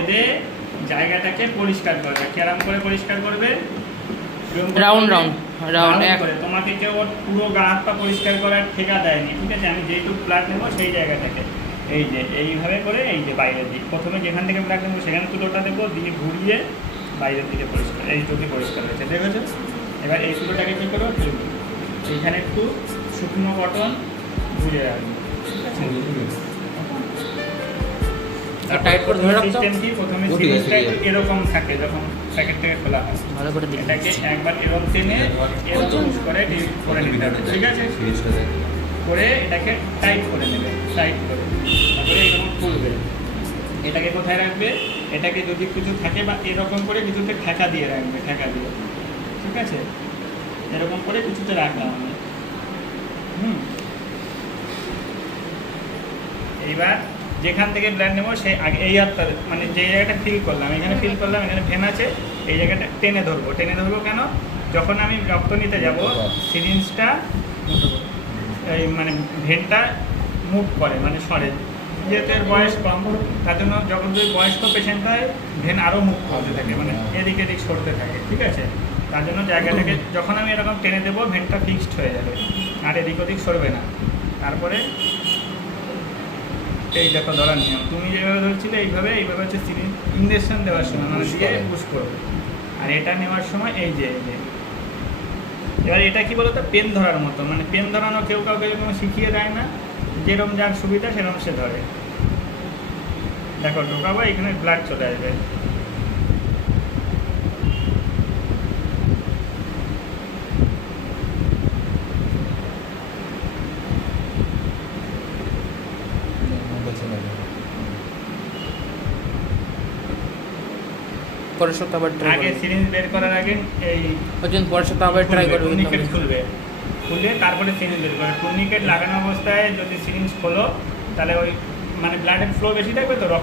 বেঁধে জায়গাটাকে পরিষ্কার করবে। কেরাম করে পরিষ্কার করবে? রাউন্ড এক করে। তোমাকে কেউ পুরো গা হাত পা পরিষ্কার করার ঠেকা দেয়নি, ঠিক আছে? আমি যেইটুকু ব্লাড নেবো সেই জায়গাটাকে এই যে এইভাবে করে এই যে বাইরের দিক, প্রথমে যেখান থেকে ব্লাড নেবো সেখানে তুলোটা দেবো, দিয়ে ঘুরিয়ে বাইরের দিকে পরিষ্কার, এই যদি পরিষ্কার হয়েছে, দেখেছো? এবার এই তুলোটাকে কী করবো, ফেলবো। এইখানে একটু শুকনো কটন ঘুরিয়ে রাখবো, ঠিক আছে? টাইট করে ধরে রাখতে সিস্টেম কি, প্রথমে সিরিজটা এরকম থাকে যখন প্যাকেট থেকে খোলা হয়, ভালো করে দিন। এটাকে একবার এরকম টেনে এরকম করে করে নিতে হবে, ঠিক আছে? করে এটাকে টাইট করে নেবে, টাইট করে তারপরে এরকম খুলবে। এটাকে কোথায় রাখবে, এটাকে যদি কিছু থাকে বা এরকম করে কিছুতে ঠেকা দিয়ে রাখবে, ঠেকা দিয়ে, ঠিক আছে? এরকম করে কিছুতে রাখলাম আমি। এইবার যেখান থেকে ব্লাড নেবো সেই আগে এই হাতটা মানে যে জায়গাটা ফিল করলাম, এখানে ফিল করলাম, এখানে ভেন আছে, এই জায়গাটা টেনে ধরবো। টেনে ধরবো কেন, যখন আমি রক্ত নিতে যাব সিরিঞ্জটা এই মানে ভেনটা মুভ করে, মানে সরে, যেহেতু এর বয়স কম, তার জন্য যখন যদি বয়স্ক পেশেন্ট হয় ভেন আরও মুভ করতে থাকে, মানে এদিক এদিক সরতে থাকে, ঠিক আছে? তার জন্য জায়গাটাকে যখন আমি এরকম টেনে দেবো ভেনটা ফিক্সড হয়ে যাবে, আর এদিক ওদিক সরবে না। তারপরে এই দেখো ধরার নিয়ম, তুমি যেভাবে ধরছিলে এইভাবে হচ্ছে সিরিঞ্জ ইঞ্জেকশন দেওয়ার সময় মানে দিয়ে পুশ করবে, আর এটা নেওয়ার সময় এই যে এবার এটা কি বলতো, পেন ধরার মতো, মানে পেন ধরানো কেউ কাউকে কোনো শিখিয়ে দেয় না, যেরকম যার সুবিধা সেরকম সে ধরে। দেখো ঢোকাবো, এখানে ব্লাড চলে আসবে, পরের সপ্তাহে আবার ট্রাই আগে করবে। সিরিঞ্জ বের করার আগে এই ওজন পরের সপ্তাহে আবার ট্রাই করবে। টুর্নিকেট খুলবে, খুলে তারপরে সিরিঞ্জ বের করবে। টুর্নিকেট লাগানো অবস্থায় যদি সিরিঞ্জ খোলো তাহলে ওই মানে ব্লাডের ফ্লো বেশি থাকবে, তো রক্ত